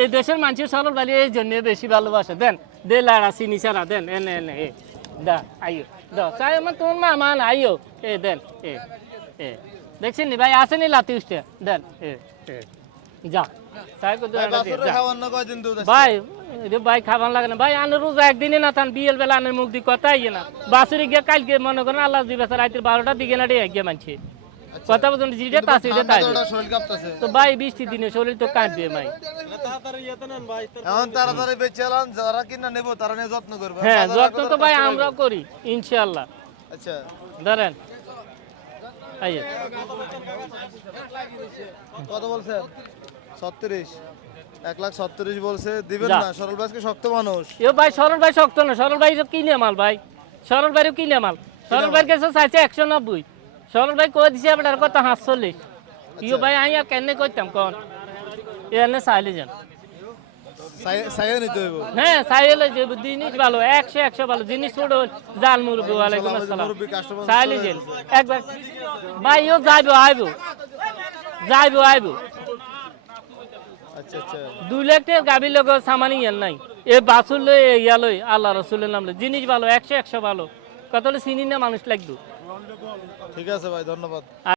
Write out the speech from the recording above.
এই দেশের মানুষের সরল বালি এই জন্য বেশি ভালোবাসে দেন দে লাড়া চিনি ছাড়া দেন এনে এনে এ দা আইও দা চাই আমার তোমার মামা আইও এ দেন এ দেখছেন নি ভাই আসেনি লাতি উঠতে দেন যা চাই কত ভাই ভাই খাবার লাগে না ভাই আনে রোজা একদিনে না থান বিয়ের বেলা আনের মুখ দিয়ে কথা ইয়ে না বাসুরি গিয়ে কালকে মনে করেন আল্লাহ দিবে রাত্রে 12টার দিকে না রে গিয়ে মানছে কথা বলুন যেটা তাছে এটা তাই তো ভাই বৃষ্টি দিনে শরীর তো কাঁপবে ভাই এখন তাড়াতাড়ি বেচালাম যারা কিনা নেব তারা নিয়ে যত্ন করবে হ্যাঁ যত্ন তো ভাই আমরাও করি ইনশাআল্লাহ আচ্ছা ধরেন আইয়ে কত বলছেন 36 1,37,000 বলছে দিবেন না সরল ভাইকে শক্ত মানুষ এ ভাই সরল ভাই শক্ত না সরল ভাই কিনে মাল ভাই সরল ভাইও কিনে মাল সরল ভাইয়ের কাছে চাইছে 190 সরল ভাই কই দিছে আপনার কত 45 ইও ভাই আইয়া কেনে কইতাম কোন এনে চাইলে যান সাইয়া নিতে হইব হ্যাঁ চাইলে যে জিনিস ভালো 100 ভালো জিনিস ছোট জাল মুরগি ওয়ালাইকুম আসসালাম চাইলে যান একবার ভাই ও যাইবো আইবো আচ্ছা আচ্ছা 2 লাখ টাকা গাবির লোক সামানি ইয়ান নাই এ বাসুল লই ইয়ালই আল্লাহ রাসূলের নাম লই জিনিস ভালো 100 ভালো কত চিনি না মানুষ লাগবে ঠিক আছে ভাই ধন্যবাদ